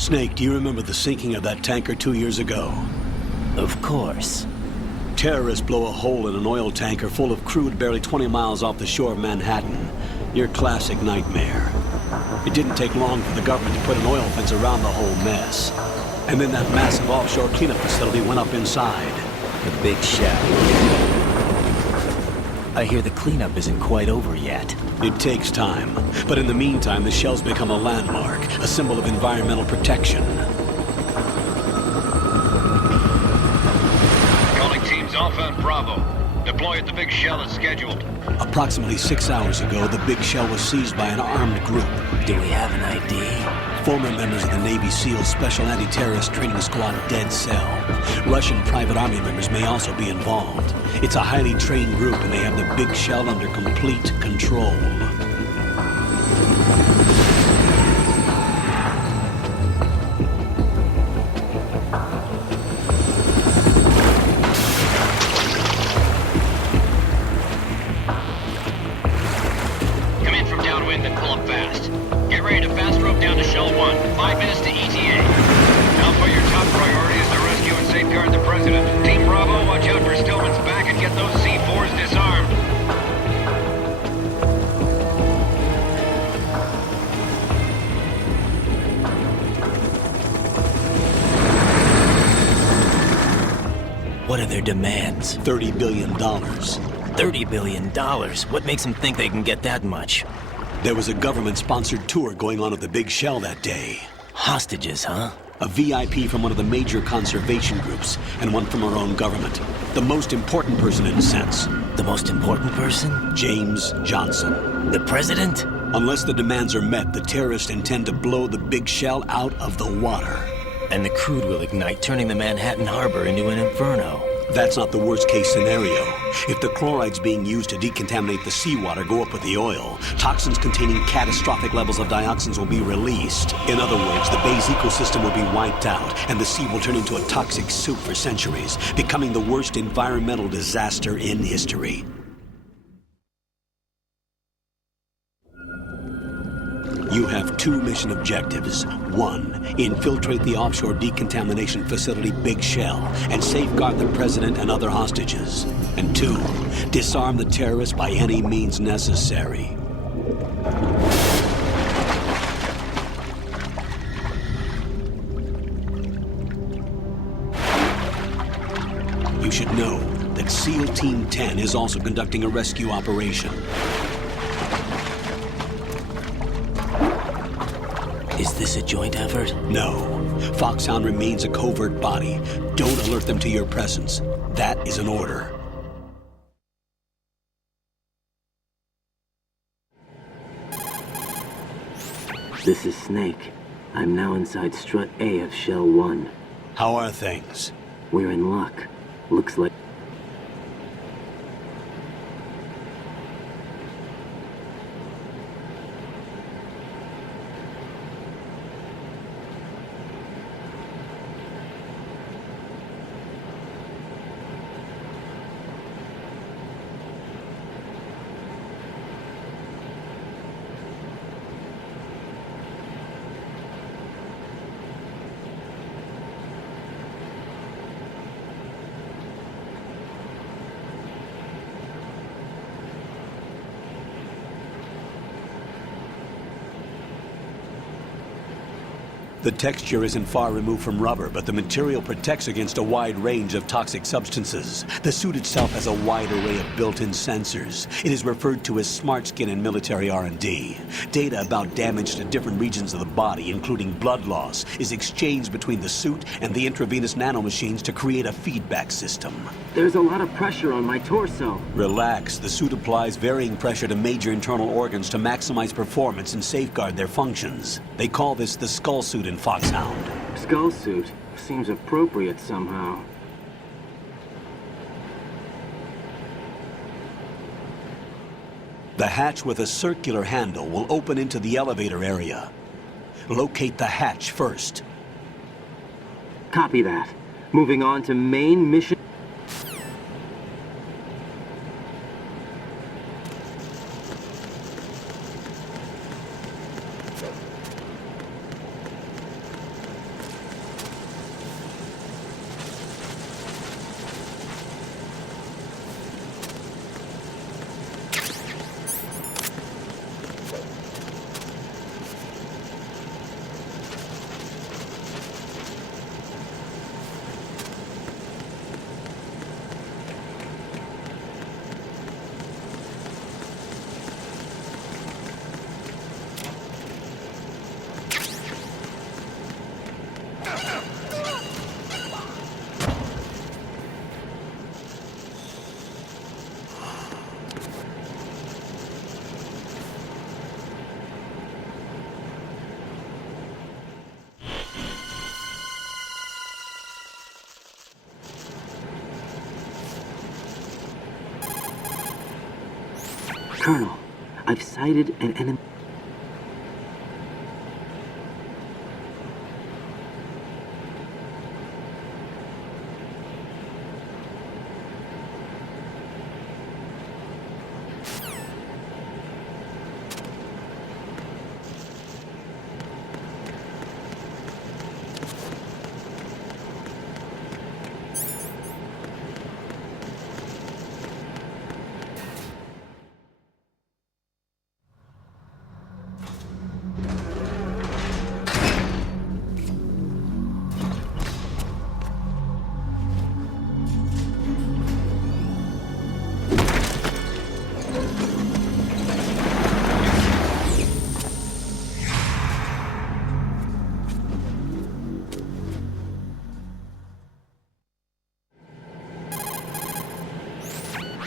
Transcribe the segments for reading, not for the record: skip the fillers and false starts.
Snake, do you remember the sinking of that tanker 2 years ago? Of course. Terrorists blow a hole in an oil tanker full of crude barely 20 miles off the shore of Manhattan. Your classic nightmare. It didn't take long for the government to put an oil fence around the whole mess. And then that massive offshore cleanup facility went up inside. The big shell. I hear the cleanup isn't quite over yet. It takes time. But in the meantime, the shell's become a landmark, a symbol of environmental protection. Calling teams Alpha and Bravo. Deploy at the big shell as scheduled. Approximately 6 hours ago, the big shell was seized by an armed group. Do we have an ID? Former members of the Navy SEAL Special Anti-Terrorist Training Squad Dead Cell. Russian private army members may also be involved. It's a highly trained group and they have the big shell under complete control. Come in from downwind and pull up fast. Get ready to fast rope down to Shell 1. 5 minutes to ETA. Alpha, your top priority is to rescue and safeguard the President. Team Bravo, watch out for Stillman's back and get those C4s disarmed. What are their demands? $30 billion. $30 billion? What makes them think they can get that much? There was a government-sponsored tour going on at the big shell that day. Hostages, huh? A VIP from one of the major conservation groups, and one from our own government. The most important person in a sense. The most important person? James Johnson. The president? Unless the demands are met, the terrorists intend to blow the big shell out of the water. And the crude will ignite, turning the Manhattan Harbor into an inferno. That's not the worst-case scenario. If the chlorides being used to decontaminate the seawater go up with the oil, toxins containing catastrophic levels of dioxins will be released. In other words, the bay's ecosystem will be wiped out, and the sea will turn into a toxic soup for centuries, becoming the worst environmental disaster in history. You have 2 mission objectives. 1, infiltrate the offshore decontamination facility Big Shell and safeguard the president and other hostages. And 2, disarm the terrorists by any means necessary. You should know that SEAL Team 10 is also conducting a rescue operation. Is this a joint effort? No. Foxhound remains a covert body. Don't alert them to your presence. That is an order. This is Snake. I'm now inside strut A of Shell 1. How are things? We're in luck. Looks like... The texture isn't far removed from rubber, but the material protects against a wide range of toxic substances. The suit itself has a wide array of built-in sensors. It is referred to as smart skin in military R&D. Data about damage to different regions of the body, including blood loss, is exchanged between the suit and the intravenous nanomachines to create a feedback system. There's a lot of pressure on my torso. Relax. The suit applies varying pressure to major internal organs to maximize performance and safeguard their functions. They call this the skull suit in Foxhound. Skull suit. Seems appropriate somehow. The hatch with a circular handle will open into the elevator area. Locate the hatch first. Copy that. Moving on to main mission. Colonel, I've sighted an enemy.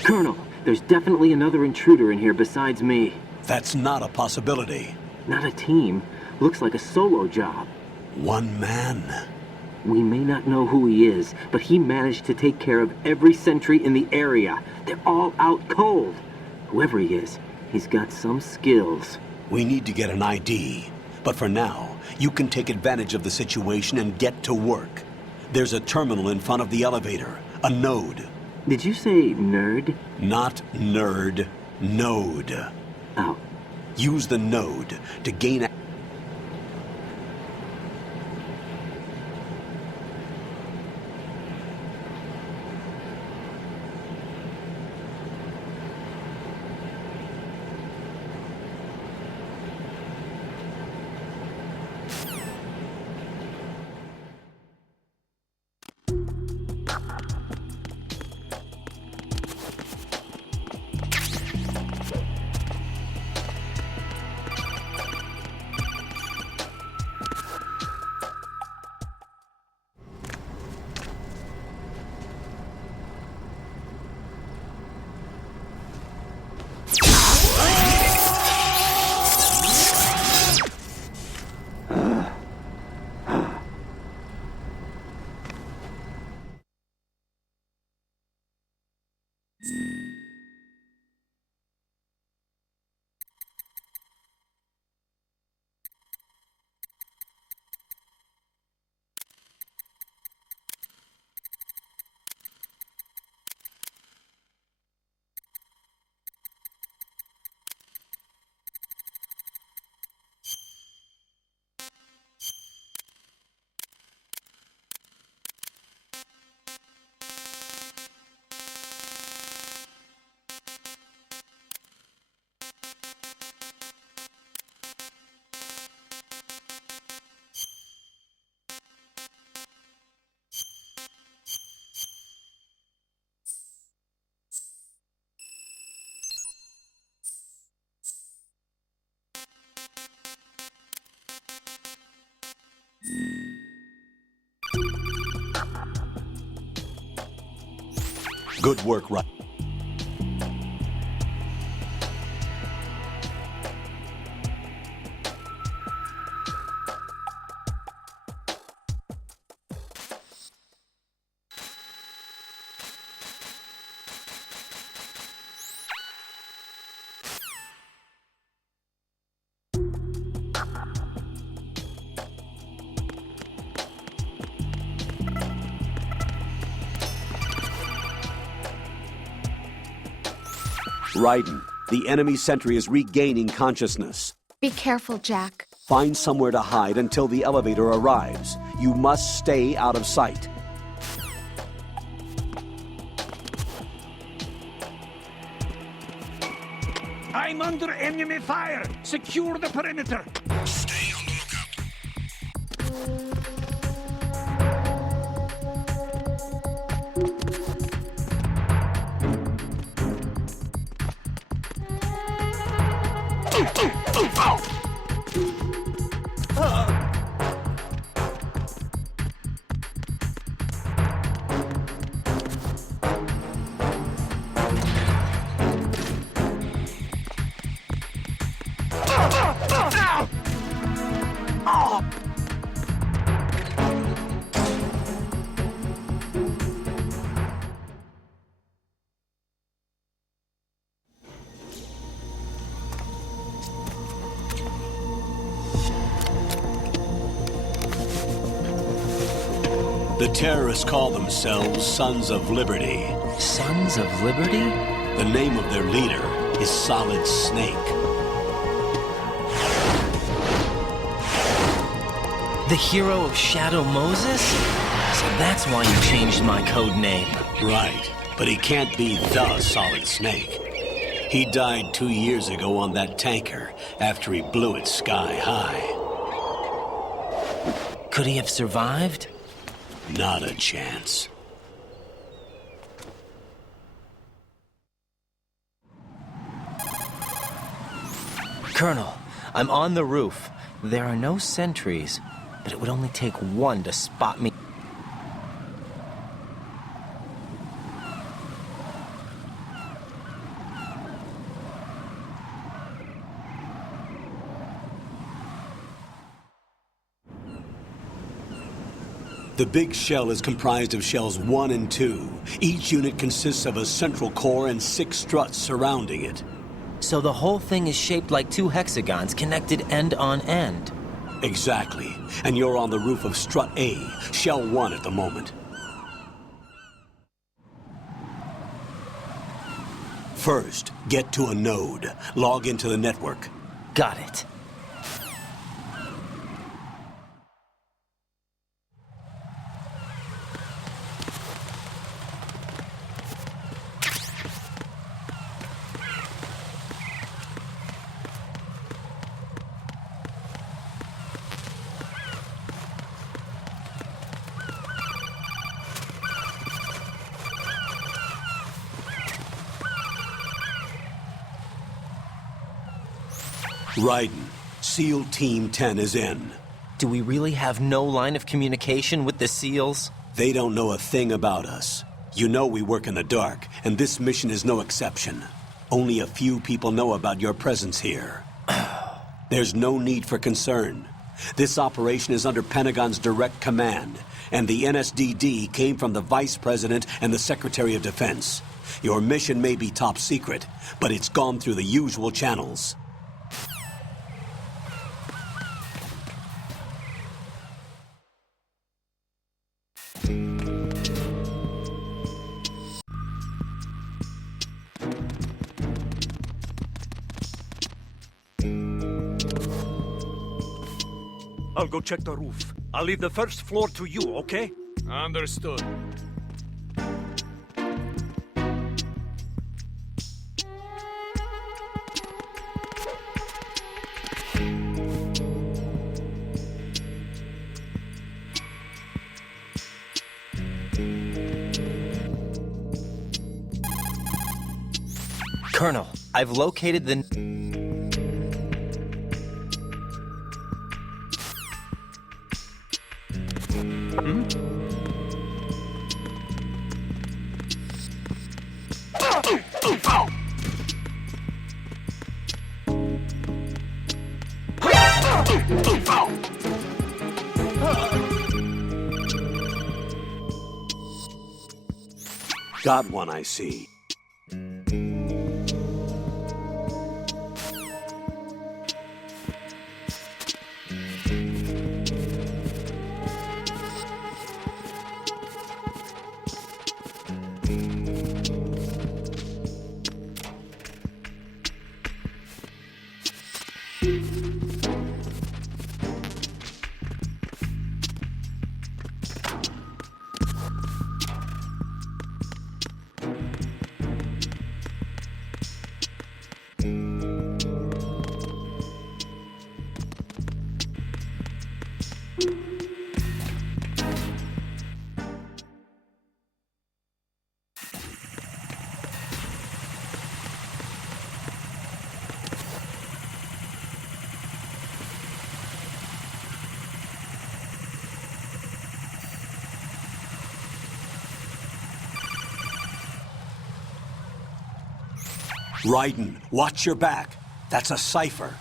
Colonel, there's definitely another intruder in here besides me. That's not a possibility. Not a team. Looks like a solo job. One man. We may not know who he is, but he managed to take care of every sentry in the area. They're all out cold. Whoever he is, he's got some skills. We need to get an ID. But for now, you can take advantage of the situation and get to work. There's a terminal in front of the elevator. A node. Did you say nerd? Not nerd. Node. Oh. Use the node to gain Good work, right? Raiden, the enemy sentry is regaining consciousness. Be careful, Jack. Find somewhere to hide until the elevator arrives. You must stay out of sight. I'm under enemy fire. Secure the perimeter. Stay on the lookout. The terrorists call themselves Sons of Liberty. Sons of Liberty? The name of their leader is Solid Snake. The hero of Shadow Moses? So that's why you changed my code name. Right, but he can't be the Solid Snake. He died 2 years ago on that tanker after he blew it sky high. Could he have survived? Not a chance. Colonel, I'm on the roof. There are no sentries, but it would only take one to spot me. The big shell is comprised of shells 1 and 2. Each unit consists of a central core and 6 struts surrounding it. So the whole thing is shaped like 2 hexagons connected end on end. Exactly. And you're on the roof of strut A, shell 1 at the moment. First, get to a node. Log into the network. Got it. Raiden, SEAL Team 10 is in. Do we really have no line of communication with the SEALs? They don't know a thing about us. You know we work in the dark, and this mission is no exception. Only a few people know about your presence here. There's no need for concern. This operation is under Pentagon's direct command, and the NSDD came from the Vice President and the Secretary of Defense. Your mission may be top secret, but it's gone through the usual channels. I'll go check the roof. I'll leave the first floor to you, okay? Understood. Colonel, I've located the... Got one, I see. Raiden, watch your back. That's a cipher.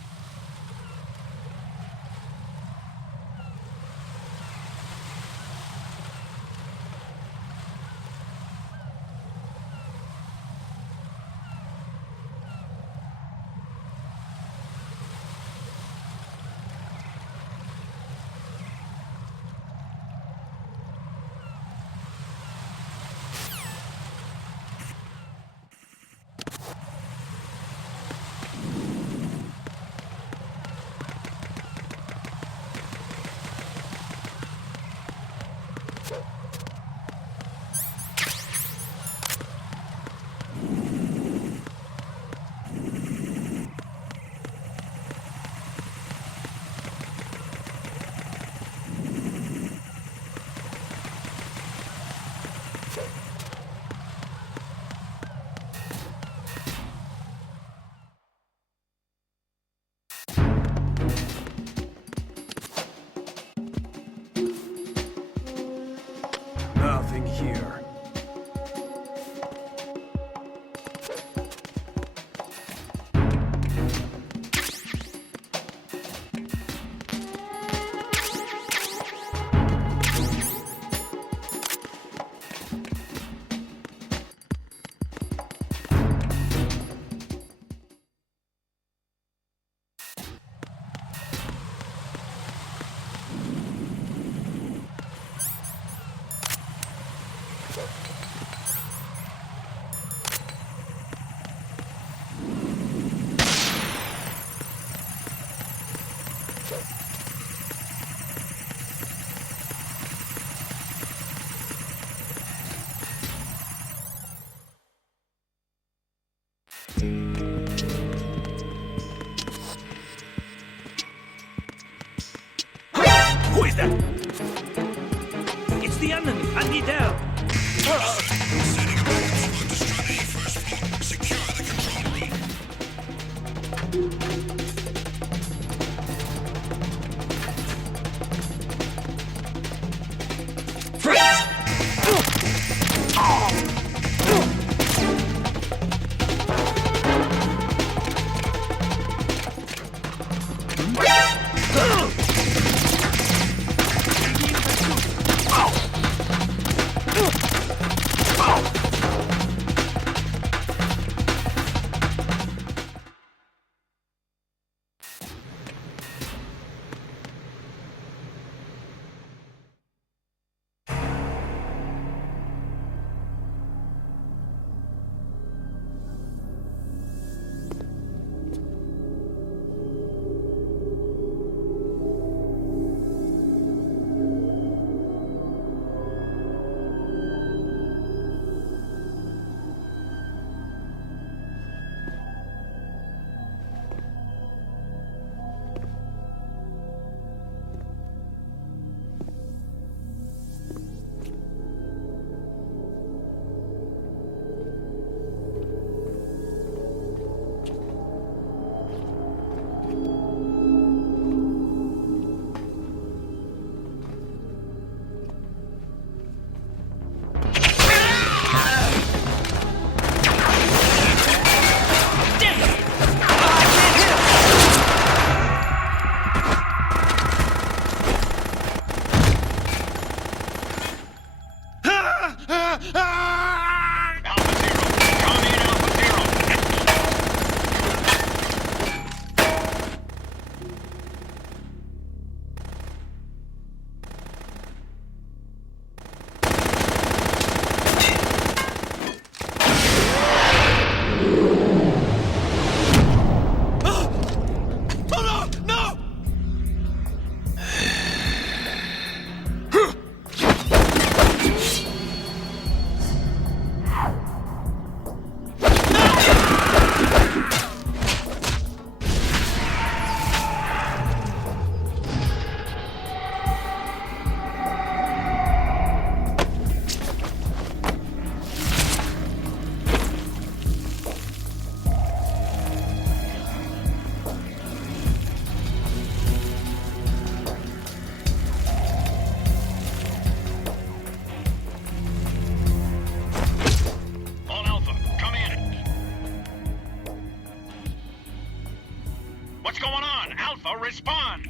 respond!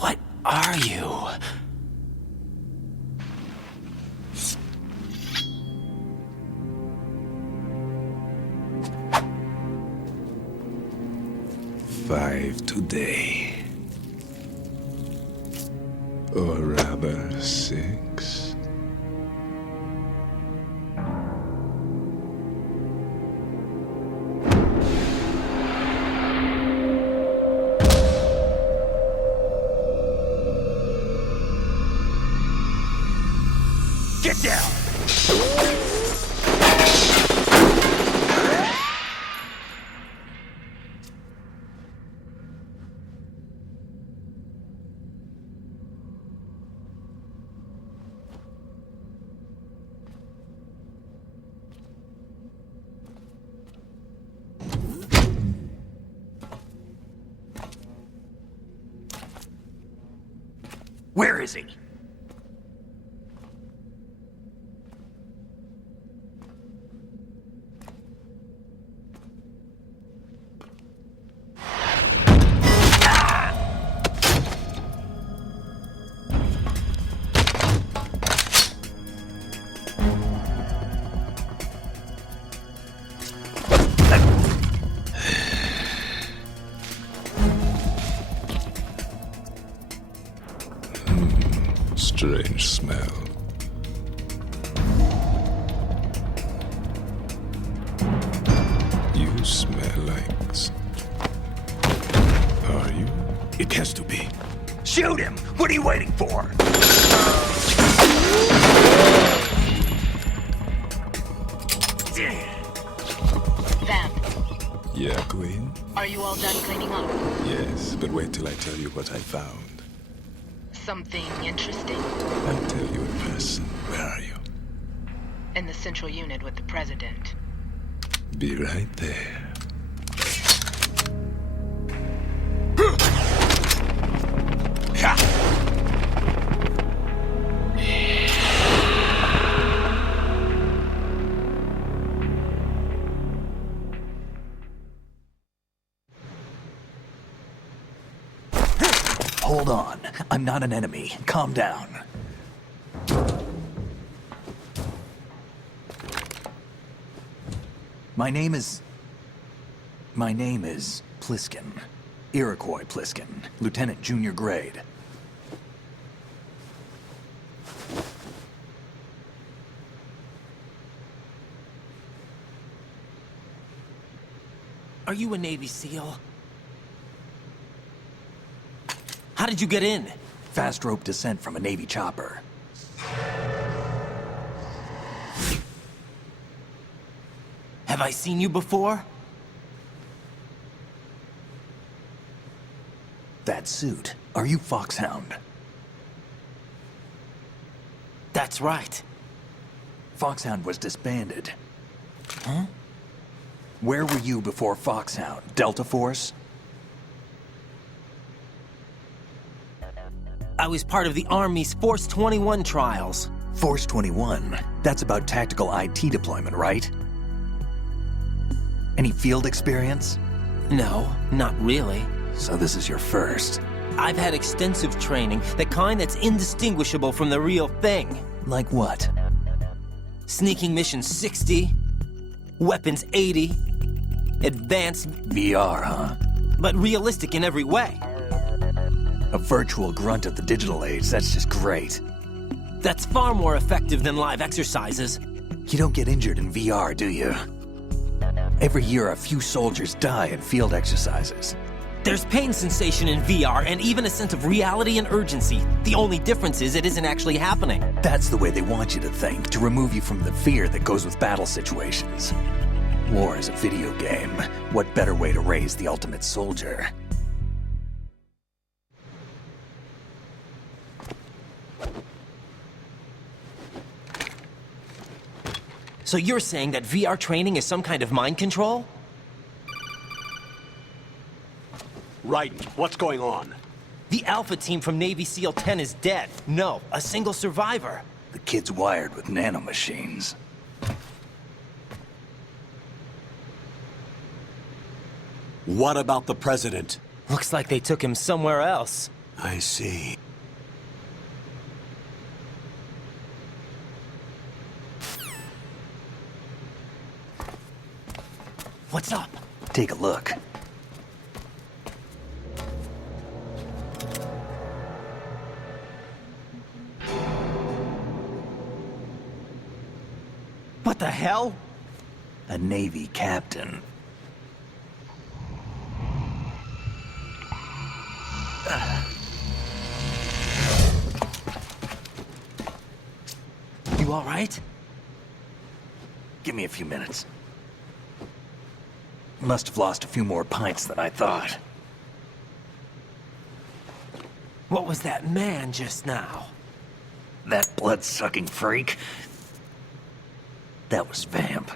What are you? Five today. Or rather, 6. Get down! Where is he? Strange smell. You smell like... Are you? It has to be. Shoot him! What are you waiting for? Vamp, Yeah, Queen? are you all done cleaning up? Yes, but wait till I tell you what I found. Something interesting? I'll tell you in person. Where are you? In the central unit with the president. Be right there. Hold on. I'm not an enemy. Calm down. My name is Pliskin. Iroquois Pliskin. Lieutenant junior grade. Are you a Navy SEAL? How did you get in? Fast rope descent from a Navy chopper. Have I seen you before? That suit. Are you Foxhound? That's right. Foxhound was disbanded. Huh? Where were you before Foxhound? Delta Force? I was part of the Army's Force 21 trials. Force 21? That's about tactical IT deployment, right? Any field experience? No, not really. So this is your first. I've had extensive training, the kind that's indistinguishable from the real thing. Like what? Sneaking mission 60, weapons 80, advanced, VR, huh? but realistic in every way. A virtual grunt of the digital age, that's just great. That's far more effective than live exercises. You don't get injured in VR, do you? Every year, a few soldiers die in field exercises. There's pain sensation in VR and even a sense of reality and urgency. The only difference is it isn't actually happening. That's the way they want you to think, to remove you from the fear that goes with battle situations. War is a video game. What better way to raise the ultimate soldier? So you're saying that VR training is some kind of mind control? Raiden, what's going on? The Alpha team from Navy SEAL 10 is dead. No, a single survivor. The kid's wired with nanomachines. What about the president? Looks like they took him somewhere else. I see. What's up? Take a look. What the hell? A Navy captain. You all right? Give me a few minutes. Must have lost a few more pints than I thought. What was that man just now? That blood-sucking freak? That was Vamp.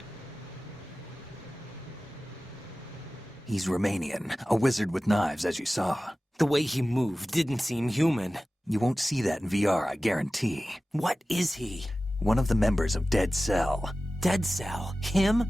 He's Romanian, a wizard with knives, as you saw. The way he moved didn't seem human. You won't see that in VR, I guarantee. What is he? One of the members of Dead Cell. Dead Cell? Him?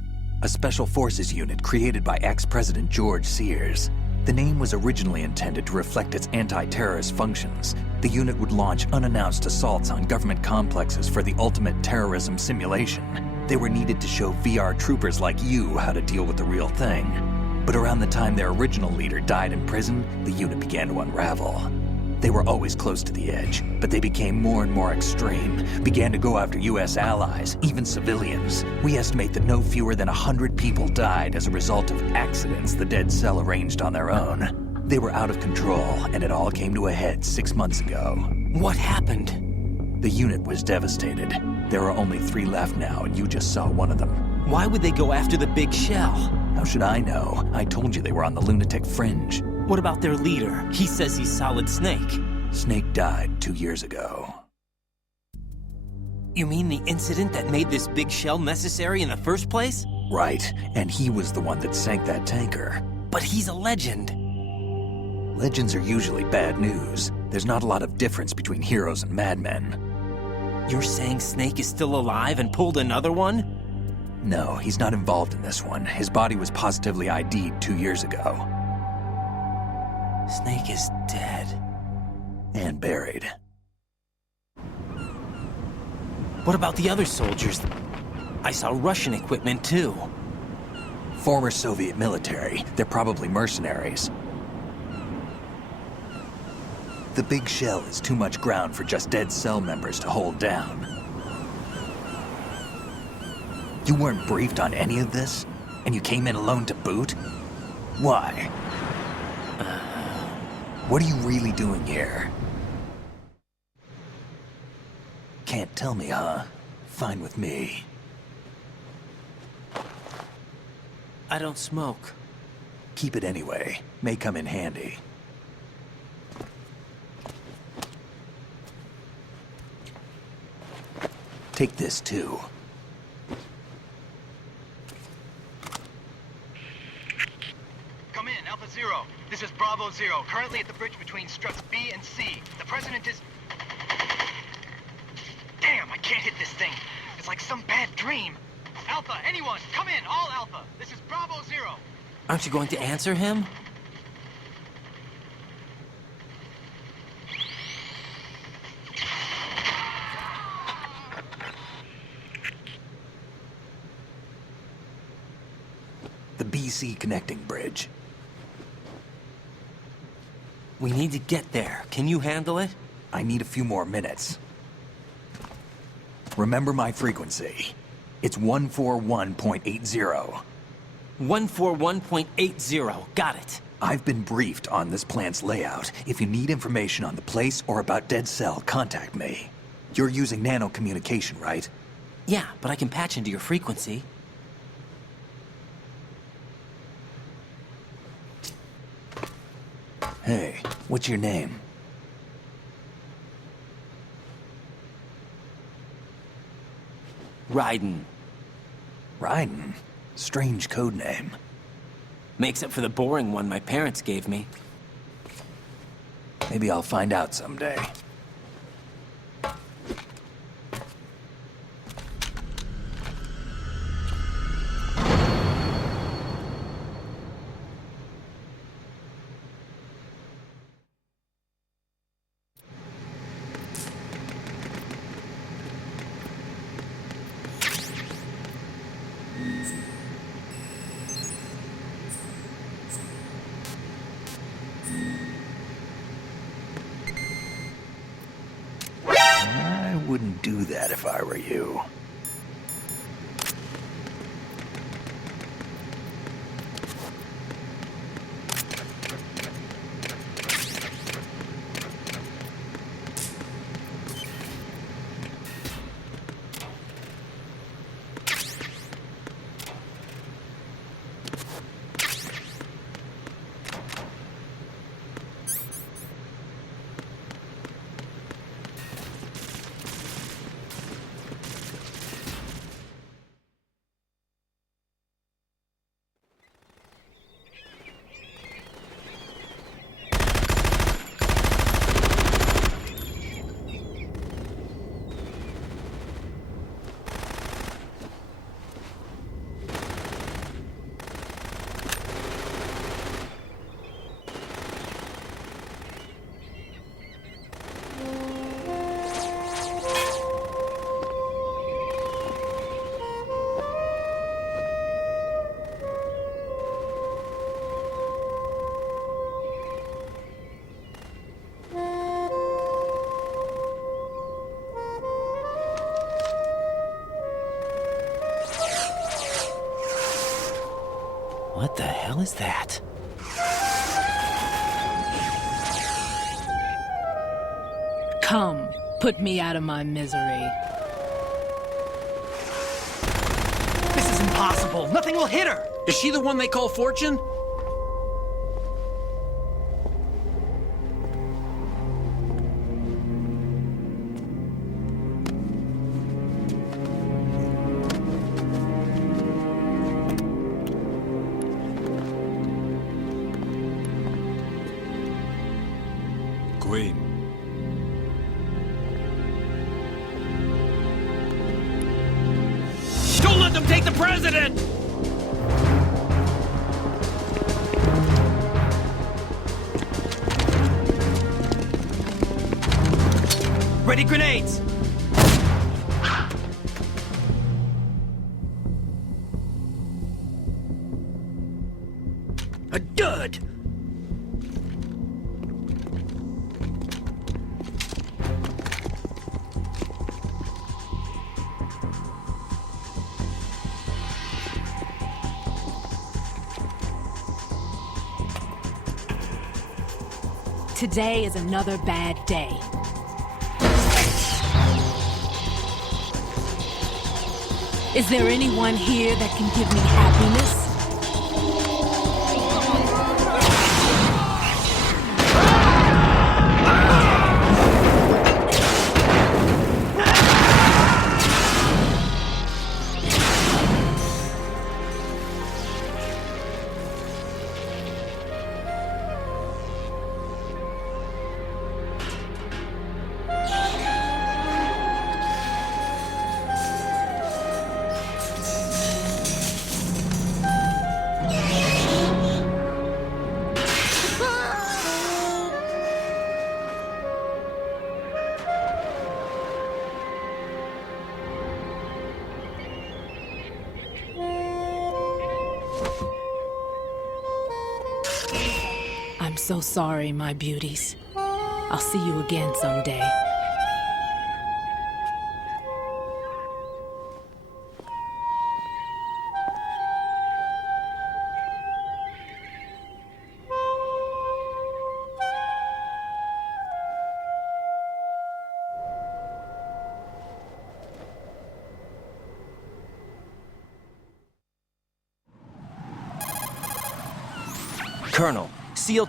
A special forces unit created by ex-President George Sears. The name was originally intended to reflect its anti-terrorist functions. The unit would launch unannounced assaults on government complexes for the ultimate terrorism simulation. They were needed to show VR troopers like you how to deal with the real thing. But around the time their original leader died in prison, the unit began to unravel. They were always close to the edge, but they became more and more extreme, began to go after U.S. allies, even civilians. We estimate that no fewer than 100 people died as a result of accidents the Dead Cell arranged on their own. They were out of control, and it all came to a head 6 months ago. What happened? The unit was devastated. There are only 3 left now, and you just saw one of them. Why would they go after the big shell? How should I know? I told you they were on the lunatic fringe. What about their leader? He says he's Solid Snake. Snake died 2 years ago. You mean the incident that made this big shell necessary in the first place? Right, and he was the one that sank that tanker. But he's a legend. Legends are usually bad news. There's not a lot of difference between heroes and madmen. You're saying Snake is still alive and pulled another one? No, he's not involved in this one. His body was positively ID'd 2 years ago. Snake is dead. And buried. What about the other soldiers? I saw Russian equipment too. Former Soviet military. They're probably mercenaries. The big shell is too much ground for just Dead Cell members to hold down. You weren't briefed on any of this? And you came in alone to boot? Why? What are you really doing here? Can't tell me, huh? Fine with me. I don't smoke. Keep it anyway. May come in handy. Take this, too. Come in, Alpha Zero. This is Bravo Zero, currently at the bridge between struts B and C. The president is... Damn, I can't hit this thing. It's like some bad dream. Alpha, anyone, come in, all Alpha. This is Bravo Zero. Aren't you going to answer him? The BC connecting bridge. We need to get there. Can you handle it? I need a few more minutes. Remember my frequency. It's 141.80. 141.80. Got it. I've been briefed on this plant's layout. If you need information on the place or about Dead Cell, contact me. You're using nano communication, right? Yeah, but I can patch into your frequency. Hey, what's your name? Raiden. Raiden? Strange code name. Makes up for the boring one my parents gave me. Maybe I'll find out someday. I wouldn't do that if I were you. What the hell is that? Come, put me out of my misery. This is impossible. Nothing will hit her. Is she the one they call Fortune? Queen. Don't let them take the president! Ready grenades! A dud! Today is another bad day. Is there anyone here that can give me happiness? I'm so sorry, my beauties. I'll see you again someday. Colonel, SEAL...